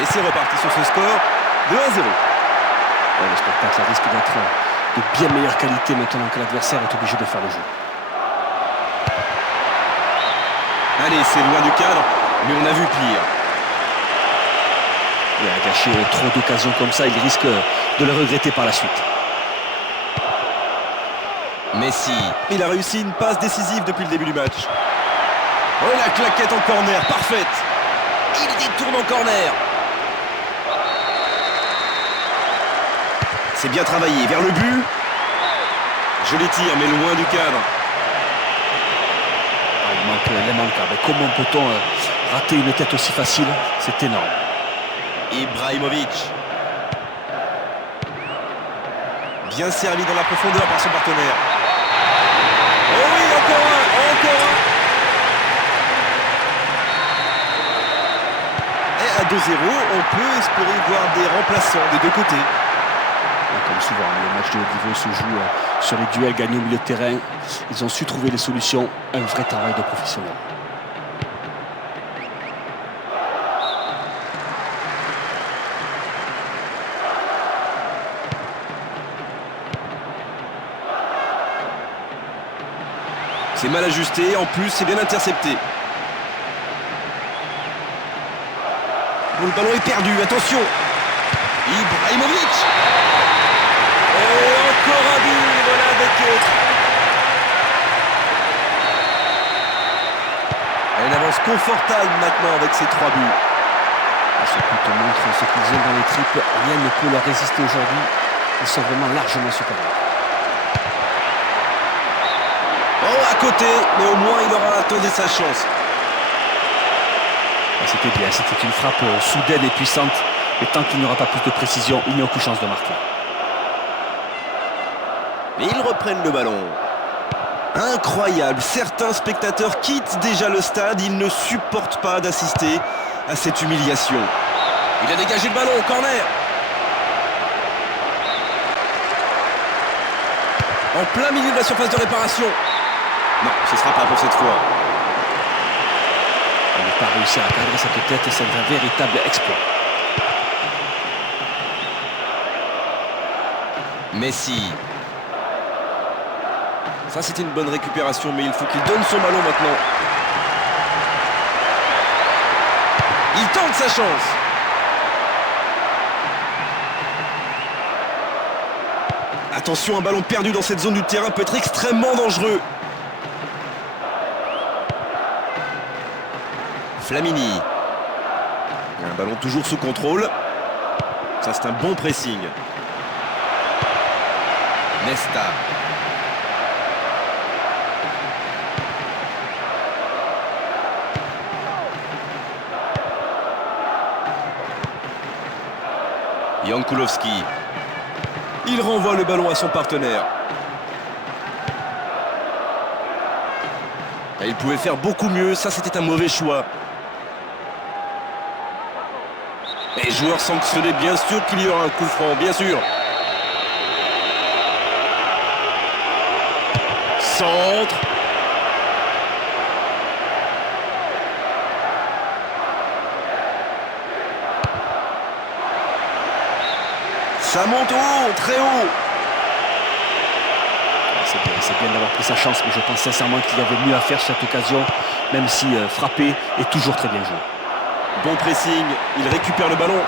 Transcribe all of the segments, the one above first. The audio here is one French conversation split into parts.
Et c'est reparti sur ce score de 1-0. Ouais, le spectacle risque d'être de bien meilleure qualité maintenant que l'adversaire est obligé de faire le jeu. Allez, c'est loin du cadre, mais on a vu pire. Il a gâché trop d'occasions comme ça, il risque de le regretter par la suite. Messi, il a réussi une passe décisive depuis le début du match. Oh, la claquette en corner, parfaite. Il détourne en corner. C'est bien travaillé, vers le but. Joli tir, mais loin du cadre. Il manque l'immanquable. Comment peut-on rater une tête aussi facile? C'est énorme. Ibrahimovic. Bien servi dans la profondeur par son partenaire. Oh oui, encore un. Et à 2-0, on peut espérer voir des remplaçants des deux côtés. Comme souvent, les matchs de haut niveau se jouent sur les duels gagnés au milieu de terrain. Ils ont su trouver les solutions, un vrai travail de professionnel. C'est mal ajusté, en plus c'est bien intercepté. Bon, le ballon est perdu, attention. Ibrahimovic. Et encore un but, voilà avec... Une avance confortable maintenant avec ces 3 buts. Ce but te montre ce qu'ils ont dans les tripes. Rien ne peut leur résister aujourd'hui. Ils sont vraiment largement supérieurs. Oh, à côté, mais au moins il aura attendu sa chance. C'était bien, c'était une frappe soudaine et puissante. Et tant qu'il n'y aura pas plus de précision, il n'y a aucune chance de marquer. Mais ils reprennent le ballon. Incroyable, certains spectateurs quittent déjà le stade, ils ne supportent pas d'assister à cette humiliation. Il a dégagé le ballon au corner. En plein milieu de la surface de réparation. Non, ce ne sera pas pour cette fois. Il n'a pas réussi à cadrer cette tête et c'est un véritable exploit. Messi. Ça, c'est une bonne récupération, mais il faut qu'il donne son ballon maintenant. Il tente sa chance. Attention, un ballon perdu dans cette zone du terrain peut être extrêmement dangereux. Flamini. Un ballon toujours sous contrôle. Ça, c'est un bon pressing. Nesta. Jankulovski. Il renvoie le ballon à son partenaire. Et il pouvait faire beaucoup mieux, ça c'était un mauvais choix. Et joueur sanctionné, bien sûr qu'il y aura un coup franc, bien sûr. Centre. Ça monte haut, très haut. C'est bien d'avoir pris sa chance, mais je pense sincèrement qu'il y avait mieux à faire sur cette occasion, même si frappé est toujours très bien joué. Bon pressing, il récupère le ballon.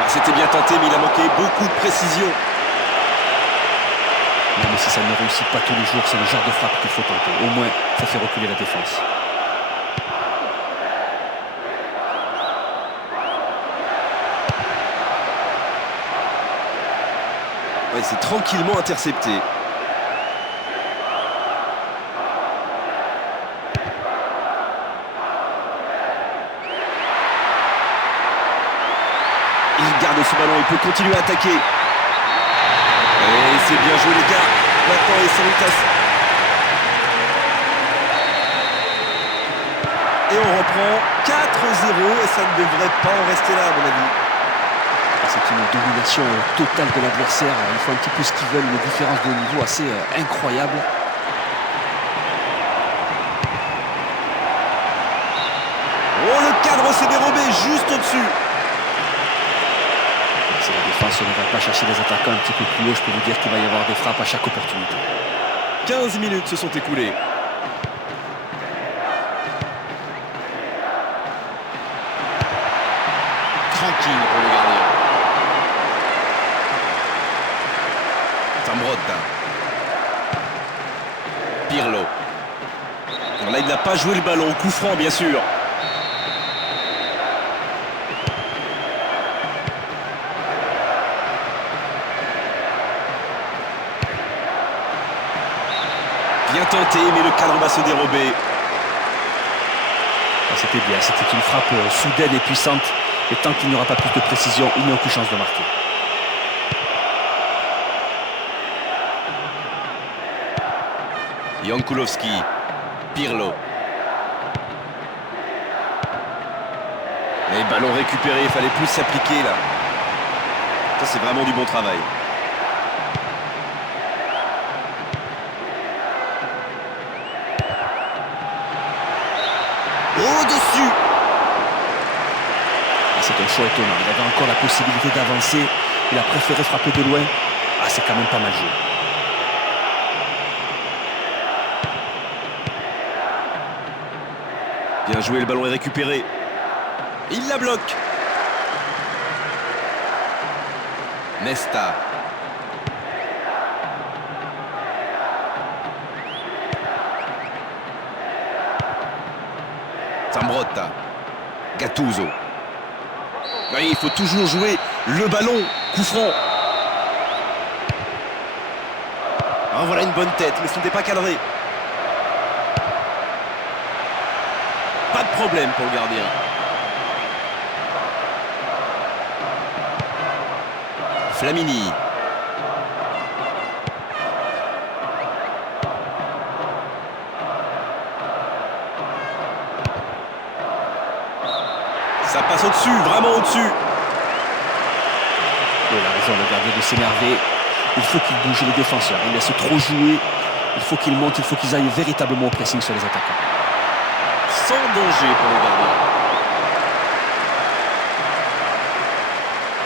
Ah, c'était bien tenté, mais il a manqué beaucoup de précision. Même si ça ne réussit pas tous les jours, c'est le genre de frappe qu'il faut tenter. Au moins, ça fait reculer la défense. Ouais, c'est tranquillement intercepté. Il garde ce ballon, il peut continuer à attaquer. Et c'est bien joué les gars. Maintenant il s'en et on reprend 4-0 et ça ne devrait pas en rester là à mon avis. C'est une domination totale de l'adversaire. Ils font un petit peu ce qu'ils veulent, une différence de niveau assez incroyable. Oh, le cadre Oh, c'est dérobé juste au-dessus. Si la défense ne va pas chercher les attaquants un petit peu plus haut, je peux vous dire qu'il va y avoir des frappes à chaque opportunité. 15 minutes se sont écoulées. Tranquille pour le gardien. Zambrotta. Pirlo. Là, il n'a pas joué le ballon. Coup franc, bien sûr. Bien tenté, mais le cadre va se dérober. C'était bien, c'était une frappe soudaine et puissante. Et tant qu'il n'y aura pas plus de précision, il n'y a aucune chance de marquer. Jankulovski. Pirlo. Et ballon récupéré, il fallait plus s'appliquer là. Ça, c'est vraiment du bon travail. Au-dessus. C'est un choix étonnant. Il avait encore la possibilité d'avancer. Il a préféré frapper de loin. Ah, c'est quand même pas mal joué. Bien joué, le ballon est récupéré. Il la bloque. Nesta. Zambrotta. Gattuso. Oui, il faut toujours jouer le ballon. Coup franc. Ah, voilà une bonne tête, mais ce n'était pas cadré. Pas de problème pour le gardien. Flamini. Ça passe au-dessus, vraiment au-dessus. Il a raison, le gardien, de s'énerver. Il faut qu'il bouge les défenseurs. Il laisse trop jouer. Il faut qu'il monte, il faut qu'ils aillent véritablement au pressing sur les attaquants. Sans danger pour le gardien.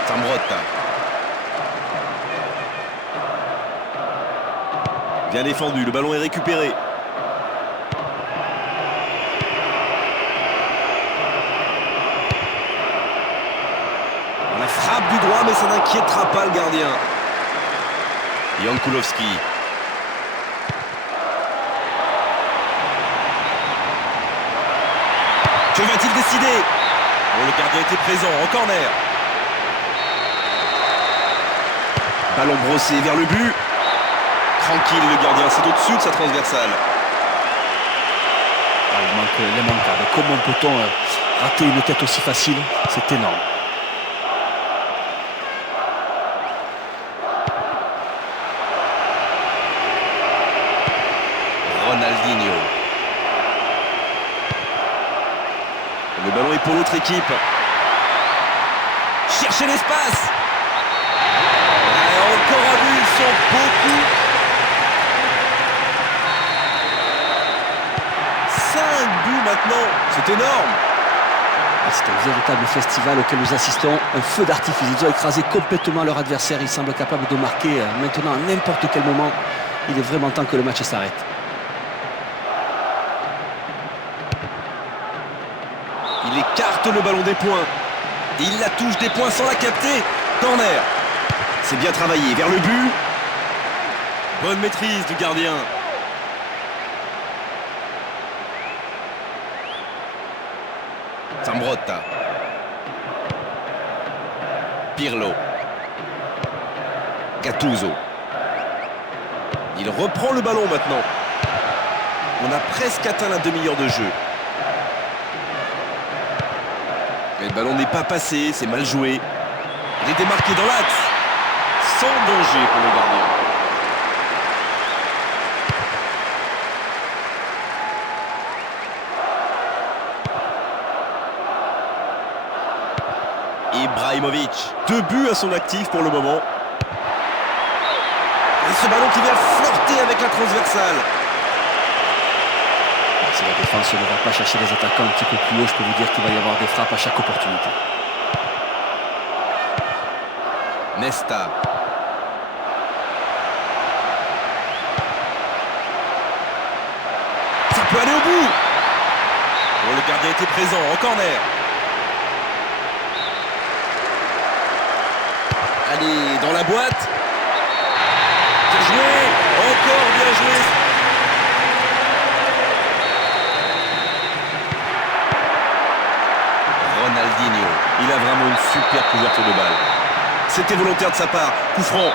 Zambrotta. Bien défendu, le ballon est récupéré. La frappe du droit, mais ça n'inquiétera pas le gardien. Jankulovski. Que va-t-il décider? Bon, le gardien était présent en corner. Ballon brossé vers le but. Tranquille le gardien, c'est au-dessus de sa transversale. Ah, il manque l'immanquable. Comment peut-on rater une tête aussi facile? C'est énorme. Ronaldinho. Le ballon est pour l'autre équipe. Cherchez l'espace. Encore un but, ils sont beaucoup. 5 buts maintenant, c'est énorme. C'est un véritable festival auquel nous assistons. Un feu d'artifice. Ils ont écrasé complètement leur adversaire. Ils semblent capables de marquer maintenant à n'importe quel moment. Il est vraiment temps que le match s'arrête. Il écarte le ballon des points. Il la touche des points sans la capter. Corner. C'est bien travaillé vers le but. Bonne maîtrise du gardien. Zambrotta. Pirlo. Gattuso. Il reprend le ballon maintenant. On a presque atteint la demi-heure de jeu. Mais le ballon n'est pas passé, c'est mal joué. Il est démarqué dans l'axe. Sans danger pour le gardien. Ibrahimovic. 2 buts à son actif pour le moment. Et ce ballon qui vient flirter avec la transversale. Si la défense ne va pas chercher les attaquants un petit peu plus haut, je peux vous dire qu'il va y avoir des frappes à chaque opportunité. Nesta. Ça peut aller au bout. Oh, le gardien était présent en corner. Allez, dans la boîte. Bien joué. Encore bien joué. Ronaldinho. Il a vraiment une super couverture de balle. C'était volontaire de sa part. Coup franc.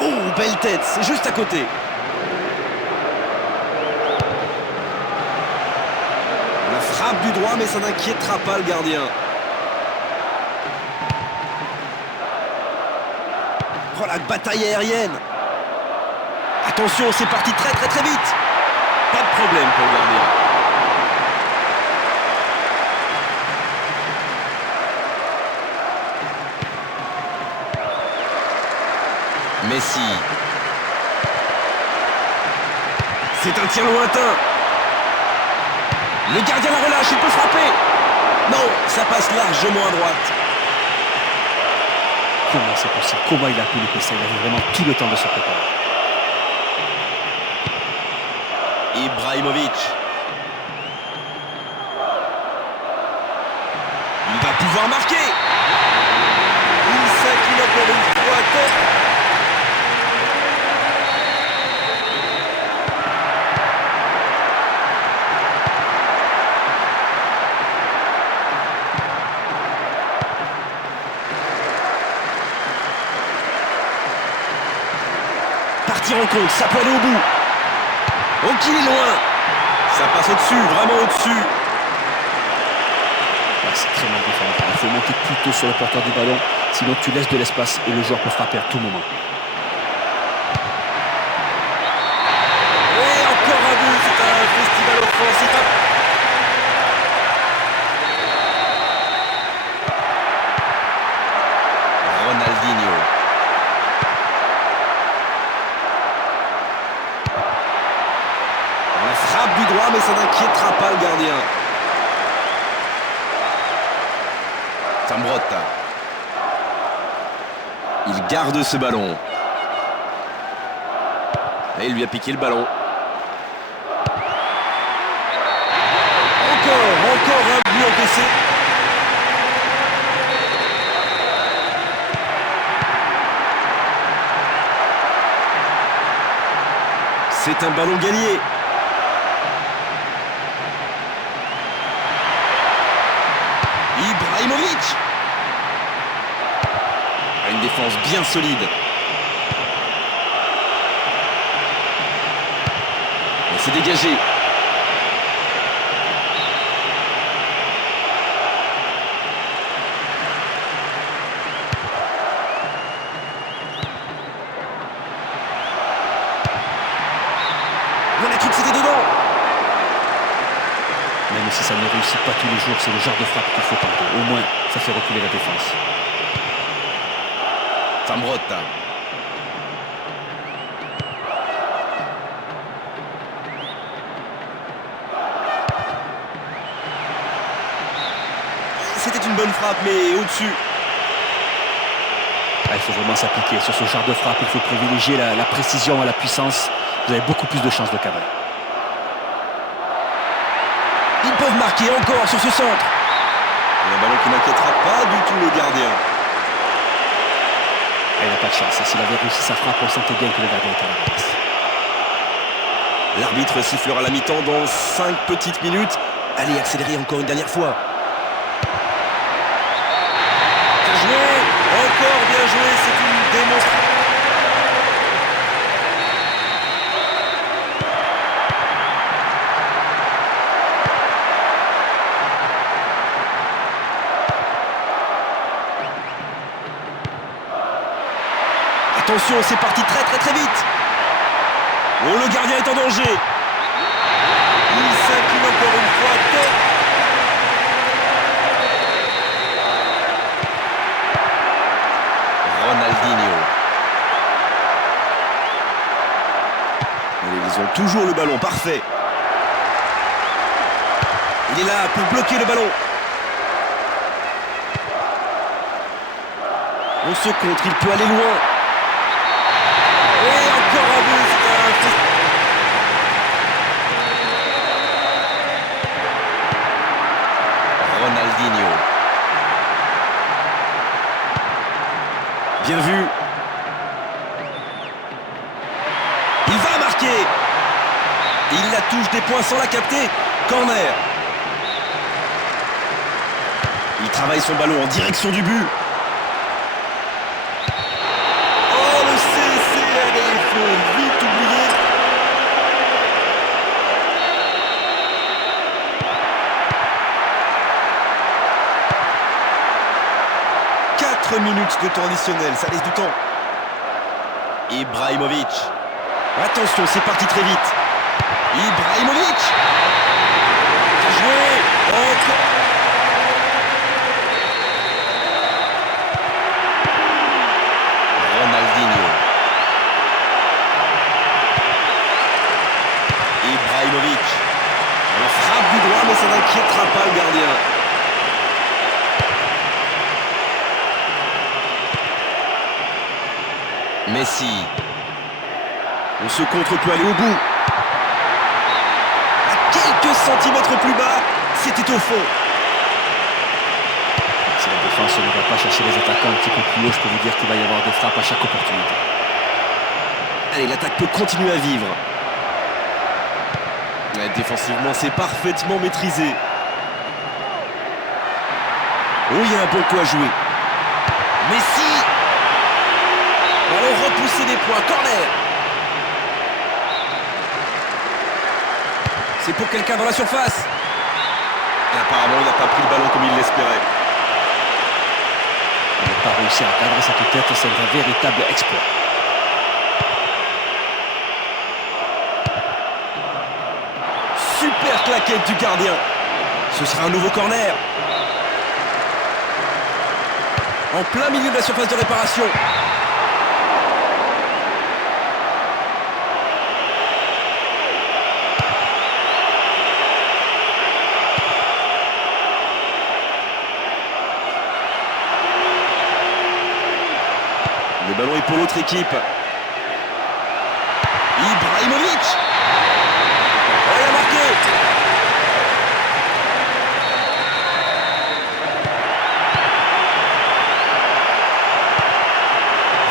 Oh, belle tête. C'est juste à côté. La frappe du droit, mais ça n'inquiétera pas le gardien. Oh, la bataille aérienne. Attention, c'est parti très vite. Pas de problème pour le gardien. Messi. C'est un tir lointain. Le gardien la relâche, il peut frapper. Non, ça passe largement à droite. Comment c'est possible? Comment il a pu louper ça? Il avait vraiment tout le temps de se préparer. Ibrahimovic. Il va pouvoir marquer. Il s'incline encore une fois. Partir en compte, ça peut aller au bout. Oh, qu'il est loin. Ça passe au-dessus, vraiment au-dessus. C'est très mal défendu. Il faut monter plutôt sur le porteur du ballon, sinon tu laisses de l'espace et le joueur peut frapper à tout moment. Et encore un but, c'est un festival offensif. Ronaldinho. La frappe du droit, mais ça n'inquiétera pas le gardien. Zambrotta. Il garde ce ballon. Et il lui a piqué le ballon. Encore un but encaissé. C'est un ballon gagné. Ibrahimovic. Une défense bien solide. Et c'est dégagé. Voilà, tout c'était dedans. Même si ça ne réussit pas tous les jours, c'est le genre de frappe qu'il faut tenter. Au moins, ça fait reculer la défense. Zambrotta. C'était une bonne frappe, mais au-dessus. Il faut vraiment s'appliquer. Sur ce genre de frappe, il faut privilégier la précision à la puissance. Vous avez beaucoup plus de chances de cadrer. Ils peuvent marquer encore sur ce centre. Un ballon qui n'inquiétera pas du tout le gardien. Il n'a pas de chance. S'il avait réussi sa frappe, on sentait bien que le gardien était à la place. L'arbitre sifflera la mi-temps dans 5 petites minutes. Allez, accélérez encore une dernière fois. Bien joué. Encore bien joué. C'est une démonstration. Attention, c'est parti très vite. Oh, le gardien est en danger. Il s'incline encore une fois. Ronaldinho. Ils ont toujours le ballon, parfait. Il est là pour bloquer le ballon. On se contre, il peut aller loin. Et encore un but. Ronaldinho. Bien vu. Il va marquer. Il la touche des points sans la capter. Corner. Il travaille son ballon en direction du but. Oh, le CCL, il faut vite oublier. Quatre minutes de temps additionnel, ça laisse du temps. Ibrahimovic. Attention, c'est parti très vite. Ibrahimovic. Bien joué. Encore. Ronaldinho. Ibrahimovic. On frappe du droit, mais ça n'inquiétera pas le gardien. Messi. On se contre peut aller au bout. À quelques centimètres plus bas, c'était au fond. Si la défense ne va pas chercher les attaquants un petit peu plus haut, je peux vous dire qu'il va y avoir des frappes à chaque opportunité. Allez, l'attaque peut continuer à vivre. Ouais, défensivement, c'est parfaitement maîtrisé. Oh, il y a un bon coup à jouer. Messi. Ballon repoussé des points. Corner. C'est pour quelqu'un dans la surface. Et apparemment, il n'a pas pris le ballon comme il l'espérait. Il n'a pas réussi à cadrer cette tête, c'est un véritable exploit. Super claquette du gardien. Ce sera un nouveau corner. En plein milieu de la surface de réparation. Le ballon est pour l'autre équipe. Ibrahimovic. Oh, il a marqué.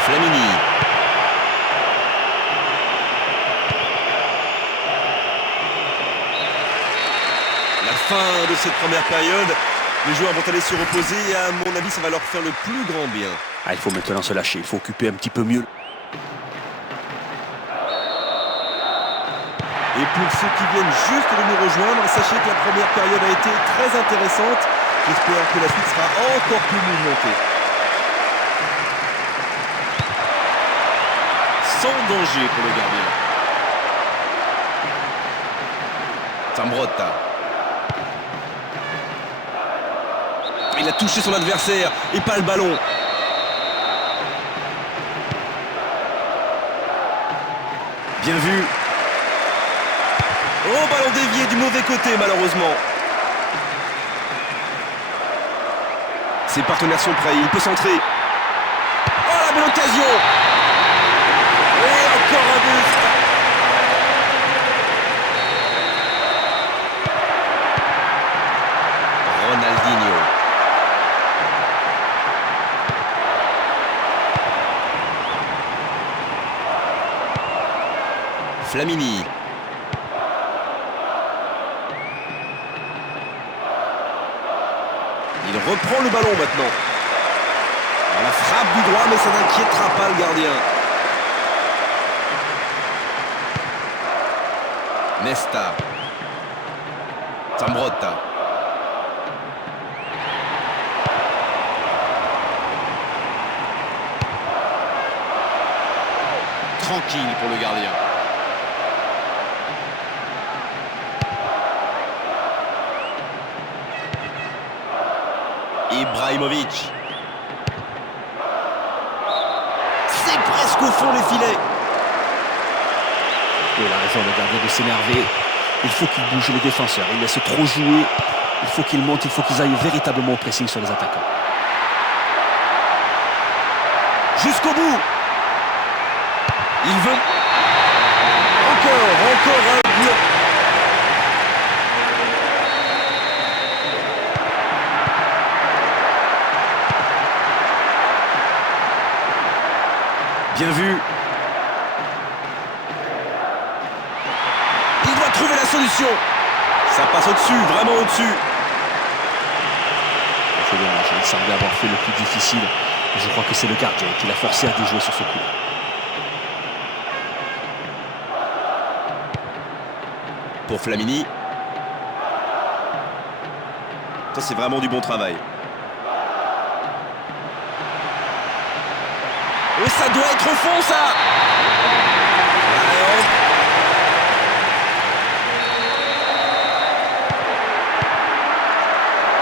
Flamini. La fin de cette première période. Les joueurs vont aller se reposer et à mon avis, ça va leur faire le plus grand bien. Il faut maintenant se lâcher, il faut occuper un petit peu mieux. Et pour ceux qui viennent juste de nous rejoindre, sachez que la première période a été très intéressante. J'espère que la suite sera encore plus mouvementée. Sans danger pour le gardien. Zambrotta. Il a touché son adversaire et pas le ballon. Bien vu. Oh, ballon dévié du mauvais côté malheureusement. Ses partenaires sont prêts, il peut centrer. Oh, la belle occasion. Et encore un but. Ronaldinho. Flamini. Il reprend le ballon maintenant. La frappe du droit, mais ça n'inquiétera pas le gardien. Nesta. Zambrotta. Tranquille pour le gardien. Ibrahimovic. C'est presque au fond des filets. Oui, il a raison, le gardien, de s'énerver. Il faut qu'il bouge les défenseurs. Il laisse trop jouer. Il faut qu'il monte. Il faut qu'ils aillent véritablement au pressing sur les attaquants. Jusqu'au bout. Il veut... Encore un bloc. Bien vu. Il doit trouver la solution. Ça passe au-dessus, vraiment au-dessus. C'est dommage, il semblait avoir fait le plus difficile. Je crois que c'est le gardien qui l'a forcé à déjouer sur ce coup. Pour Flamini. Ça, c'est vraiment du bon travail. Et ça doit être au fond, ça.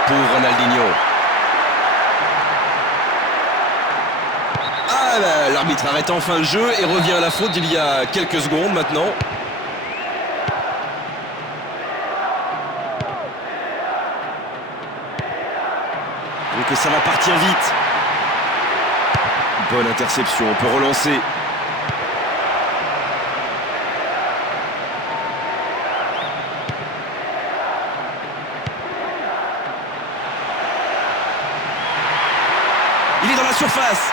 Pour Ronaldinho. Ah, bah, l'arbitre arrête enfin le jeu et revient à la faute d'il y a quelques secondes maintenant. Donc ça va partir vite. Bonne interception, on peut relancer. Il est dans la surface.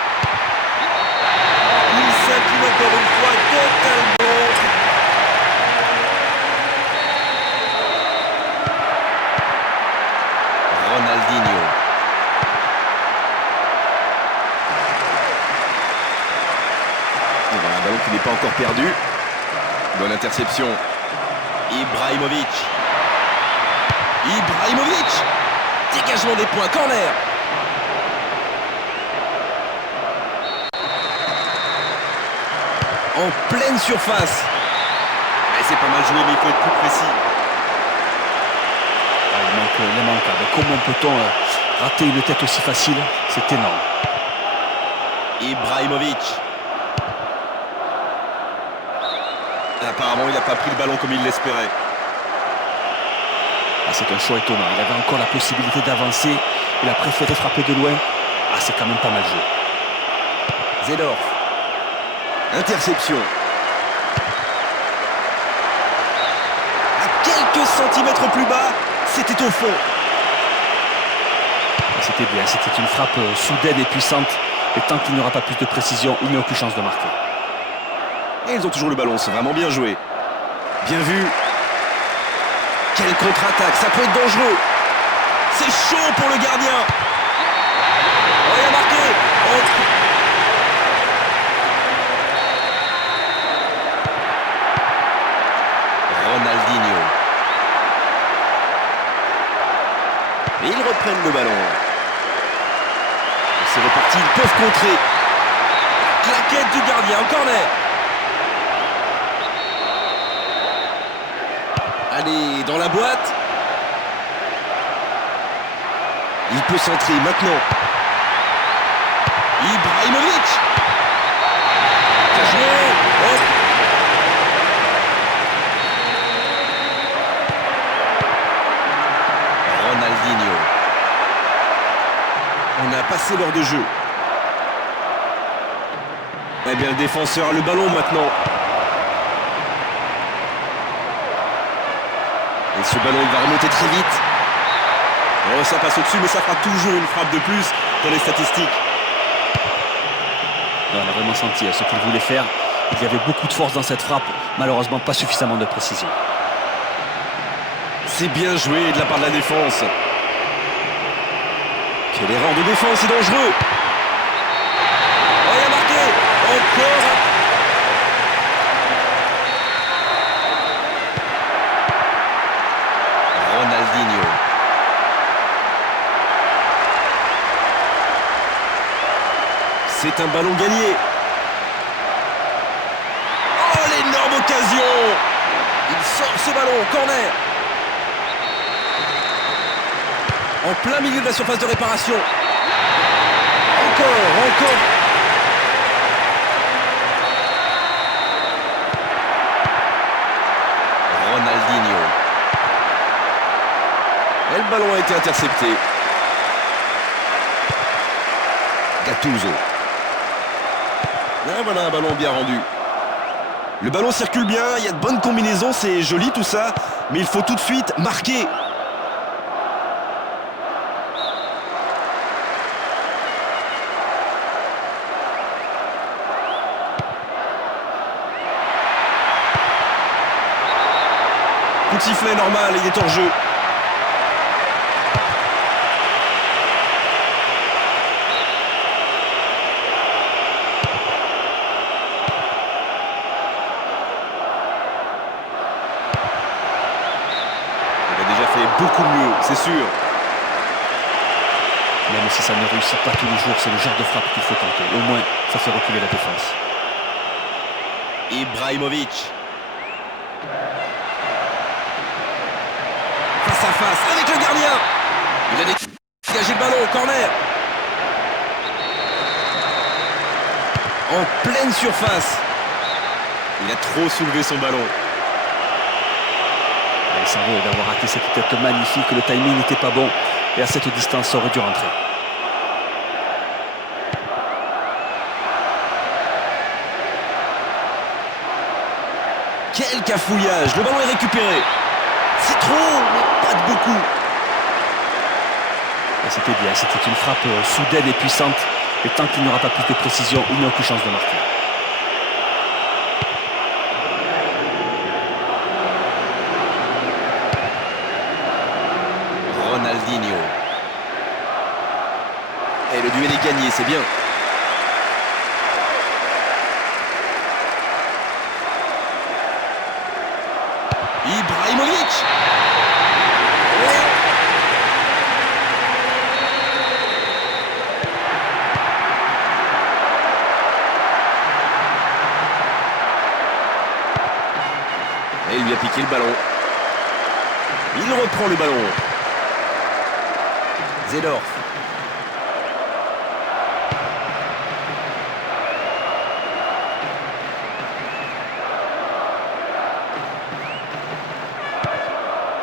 Il s'incline encore une fois totalement. Ronaldinho. Et voilà un ballon qui n'est pas encore perdu. Bonne interception. Ibrahimovic. Dégagement des points, corner. En pleine surface. Et c'est pas mal joué, mais il faut être plus précis. Il manque. Comment peut-on rater une tête aussi facile? C'est énorme. Ibrahimovic. Apparemment, il n'a pas pris le ballon comme il l'espérait. Ah, c'est un choix étonnant. Il avait encore la possibilité d'avancer. Il a préféré frapper de loin. Ah, c'est quand même pas mal joué. Zedorf. Interception. À quelques centimètres plus bas, c'était au fond. C'était bien, c'était une frappe soudaine et puissante. Et tant qu'il n'y aura pas plus de précision, il n'y a aucune chance de marquer. Et ils ont toujours le ballon, c'est vraiment bien joué. Bien vu. Quelle contre-attaque, ça peut être dangereux. C'est chaud pour le gardien. Oh, il a marqué. Oh. Ronaldinho. Et ils reprennent le ballon. C'est reparti, ils peuvent contrer. La claquette du gardien, en corner. Allez, dans la boîte. Il peut centrer maintenant. Ibrahimovic. Bien joué. Oh. Ronaldinho. On a passé l'heure de jeu. Eh bien, le défenseur a le ballon maintenant. Et ce ballon, il va remonter très vite. Oh, ça passe au-dessus, mais ça fera toujours une frappe de plus dans les statistiques. On a vraiment senti ce qu'il voulait faire. Il y avait beaucoup de force dans cette frappe. Malheureusement, pas suffisamment de précision. C'est bien joué de la part de la défense. Quelle erreur de défense, c'est dangereux. Oh, il a marqué. Encore. Ronaldinho. C'est un ballon gagné. Oh, l'énorme occasion. Il sort ce ballon, corner. En plein milieu de la surface de réparation. Encore. le ballon a été intercepté. Gattuso. Et voilà un ballon bien rendu. Le ballon circule bien, il y a de bonnes combinaisons, c'est joli tout ça, mais il faut tout de suite marquer. Coup de sifflet normal, il est hors jeu. Beaucoup mieux, c'est sûr. Même si ça ne réussit pas tous les jours, c'est le genre de frappe qu'il faut tenter. Au moins, ça fait reculer la défense. Ibrahimovic. Face à face avec le gardien. Il a dégagé le ballon au corner. En pleine surface. Il a trop soulevé son ballon. Il s'en veut d'avoir raté cette tête magnifique, le timing n'était pas bon et à cette distance ça aurait dû rentrer. Quel cafouillage, le ballon est récupéré. C'est trop, mais pas de beaucoup. C'était bien, c'était une frappe soudaine et puissante et tant qu'il n'y aura pas plus de précision, il n'y a aucune chance de marquer. Ronaldinho. Et le duel est gagné, c'est bien. Ibrahimovic. Et il lui a piqué le ballon. Il reprend le ballon. Zedorf.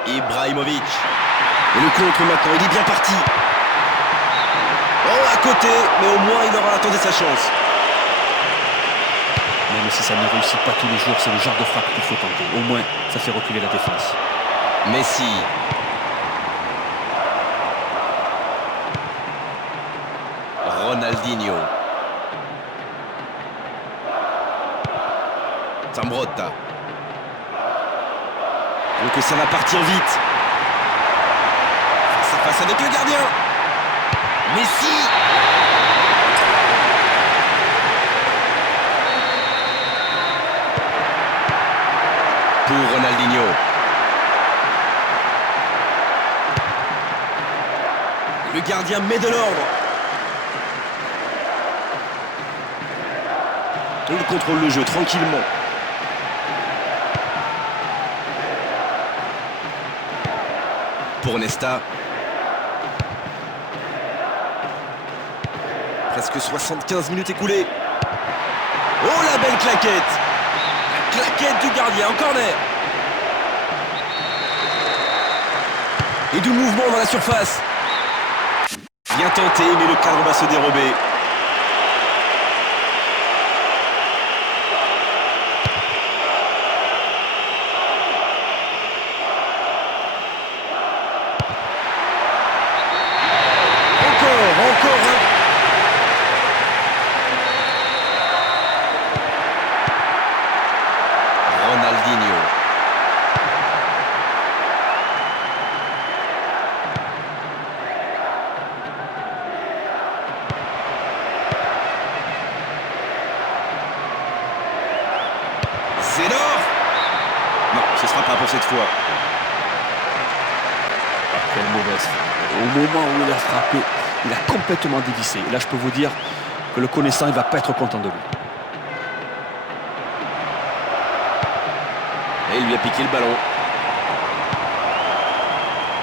Ibrahimovic. Et le contre maintenant, il est bien parti. Oh, à côté, mais au moins il aura attendu sa chance. Même si ça ne réussit pas tous les jours, c'est le genre de frappe qu'il faut tenter. Au moins, ça fait reculer la défense. Messi. Ronaldinho. Zambrotta. Donc ça va partir vite. Ça passe avec le gardien. Messi. Pour Ronaldinho. Le gardien met de l'ordre. Il contrôle le jeu tranquillement. Pour Nesta. Presque 75 minutes écoulées. Oh, la belle claquette. La claquette du gardien en corner. Et du mouvement dans la surface. Bien tenté, mais le cadre va se dérober. Encore un. Ronaldinho. Zedorf. Non, ce sera pas pour cette fois. Quelle mauvaise frappe. Au moment où il a frappé, il a complètement dévissé. Et là, je peux vous dire que le connaissant, il va pas être content de lui. Et il lui a piqué le ballon.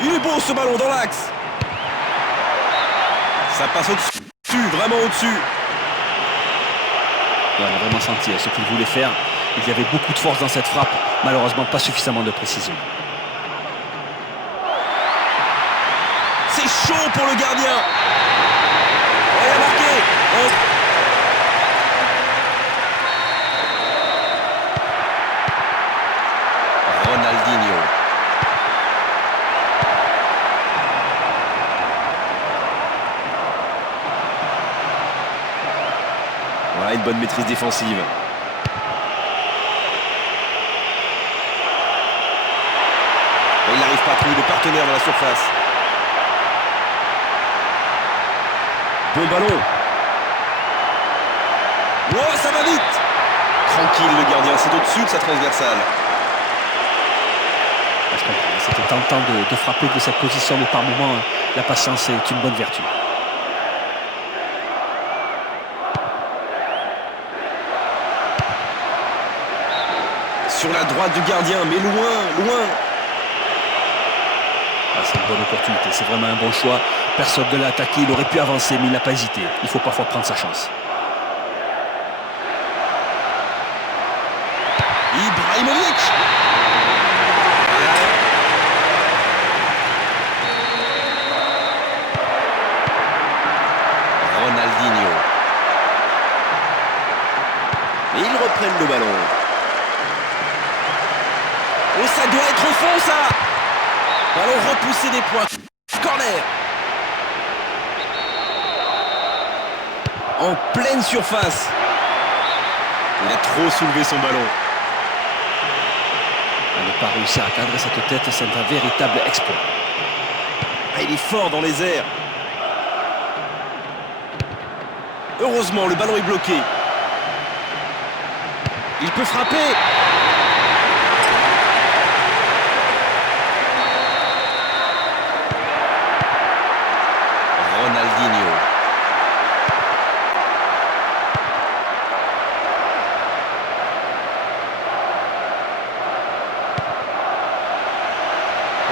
Il est beau ce ballon dans l'axe. Ça passe au-dessus, vraiment au-dessus. On a vraiment senti ce qu'il voulait faire. Il y avait beaucoup de force dans cette frappe. Malheureusement, pas suffisamment de précision. c'est chaud pour le gardien. Oh, il a marqué. Oh. Ronaldinho. Voilà une bonne maîtrise défensive. Et il n'arrive pas à trouver de partenaire dans la surface. Bon ballon. Oh, ça va vite. Tranquille le gardien, c'est au-dessus de sa transversale. Je comprends, c'était tentant de frapper de cette position, mais par moment, la patience est une bonne vertu. Sur la droite du gardien, mais loin, loin. C'est une bonne opportunité, c'est vraiment un bon choix. Personne ne l'a attaqué, il aurait pu avancer, mais il n'a pas hésité. Il faut parfois prendre sa chance. Ibrahimovic. Ronaldinho. Et ils reprennent le ballon. Oh, ça doit être au fond, ça. Ballon repoussé des points. Corner. En pleine surface. Il a trop soulevé son ballon. À ne pas réussir à cadrer cette tête, c'est un véritable exploit. Ah, il est fort dans les airs. Heureusement, le ballon est bloqué. Il peut frapper. Ronaldinho.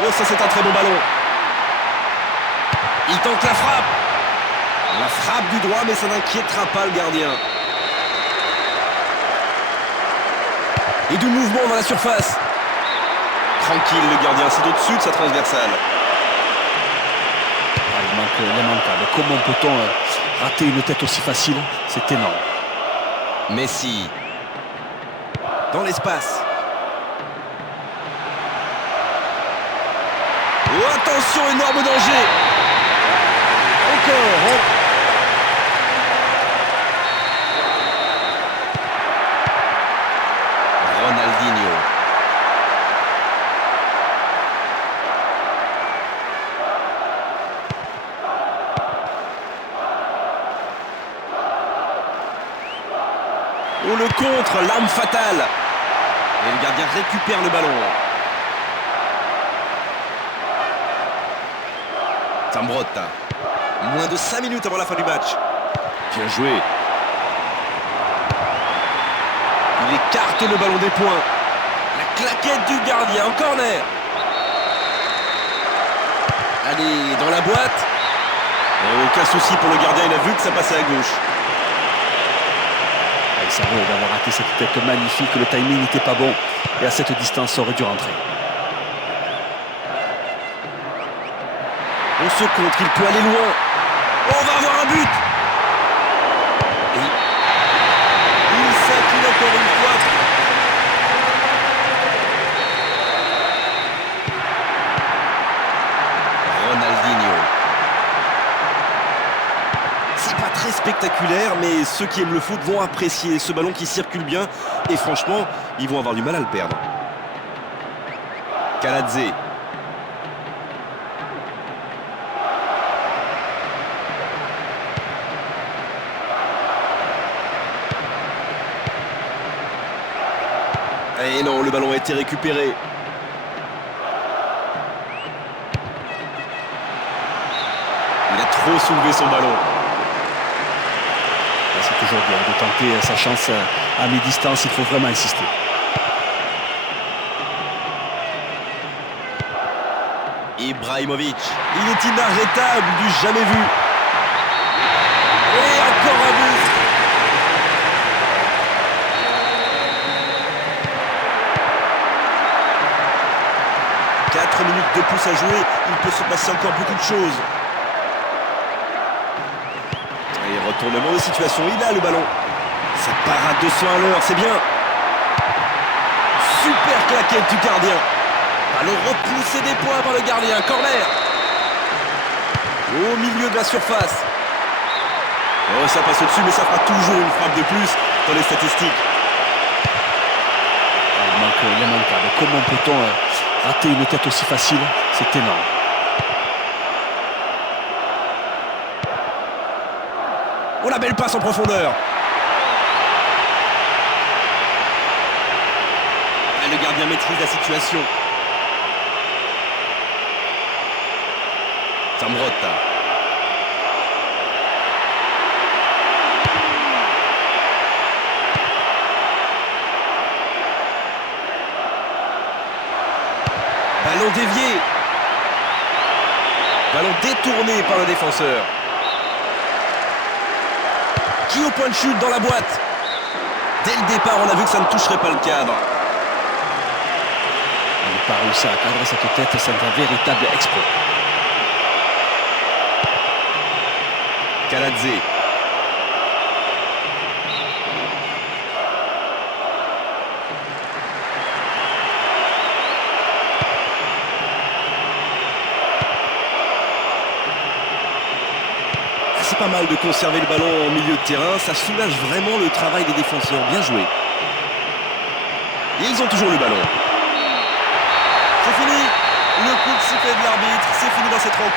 Oh, ça c'est un très bon ballon. Il tente la frappe. La frappe du droit, mais ça n'inquiétera pas le gardien. Et du mouvement dans la surface. Tranquille le gardien, c'est au-dessus de sa transversale. Il manque l'immanquable. Comment peut-on rater une tête aussi facile? C'est énorme. Messi. Dans l'espace. Oh, attention, énorme danger. Encore. Ronaldinho. Oh, le contre, l'arme fatale. Et le gardien récupère le ballon. Zambrotta. Moins de 5 minutes avant la fin du match. Bien joué. Il écarte le ballon des points. La claquette du gardien en corner. Allez, dans la boîte. Et aucun souci pour le gardien, il a vu que ça passait à gauche. Il s'est avoué d'avoir raté cette tête magnifique, le timing n'était pas bon. Et à cette distance, ça aurait dû rentrer. On se contre, il peut aller loin. Oh, on va avoir un but. Et il s'incline encore une fois. Ronaldinho. C'est pas très spectaculaire, mais ceux qui aiment le foot vont apprécier ce ballon qui circule bien. Et franchement, ils vont avoir du mal à le perdre. Kaladze. Et non, le ballon a été récupéré. Il a trop soulevé son ballon. C'est toujours bien de tenter sa chance à mi-distance, il faut vraiment insister. Ibrahimovic, il est inarrêtable, du jamais vu. Et encore un but. Minutes de plus à jouer, il peut se passer encore beaucoup de choses. Retournement de situation, il a le ballon. Ça part à 200 à l'heure, c'est bien. Super claquette du gardien. Ballon repoussé des points par le gardien. Corner. Au milieu de la surface. Oh, ça passe au-dessus, mais ça fera toujours une frappe de plus dans les statistiques. Il est manquable. Comment peut-on rater une tête aussi facile? C'est énorme. Oh, la belle passe en profondeur. Le gardien maîtrise la situation. Zambrotta. Ballon dévié. Ballon détourné par le défenseur. Qui au point de chute dans la boîte. Dès le départ, on a vu que ça ne toucherait pas le cadre. Il n'a pas réussi à cadrer cette tête, c'est un véritable exploit. Kaladze. C'est pas mal de conserver le ballon en milieu de terrain, ça soulage vraiment le travail des défenseurs. Bien joué. Et ils ont toujours le ballon. C'est fini. Le coup de sifflet de l'arbitre, c'est fini dans cette rencontre.